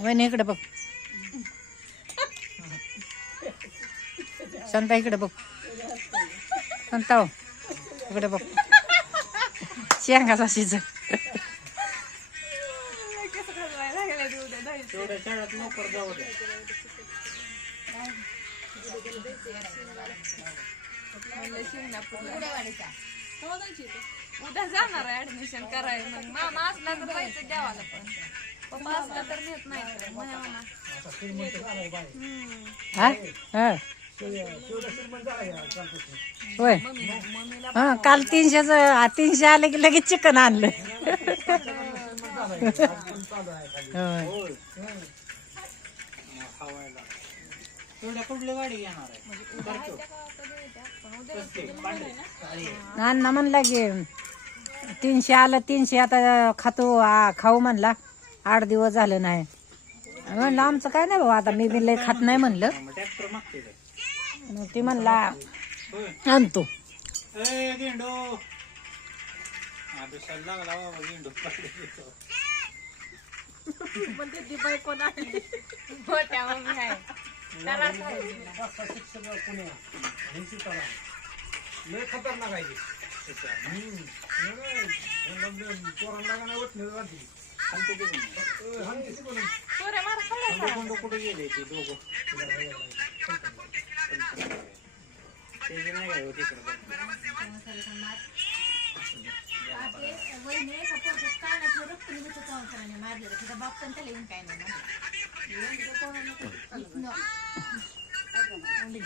वहिनी इकडे बघ. संता इकडे बघ. संता हो इकडे बघ. शेंगाचा शिज. उद्या जाणार आहे ऍडमिशन करायला. मग मामा असला तर जायचं देवाला पण पप्पा असला तर नेत नाही. होय हा काल 300 आले की लगेच चिकन आणलं. अण्णा म्हणला की 300 आलं. 300 आता खाऊ म्हणला. 8 दिवस झालं नाही म्हणलं. आमचं काय नाही बाबा आता मी बी लय खात नाही म्हणलं. ती म्हणला आणतो. कुठे गेले ते दोघं मारले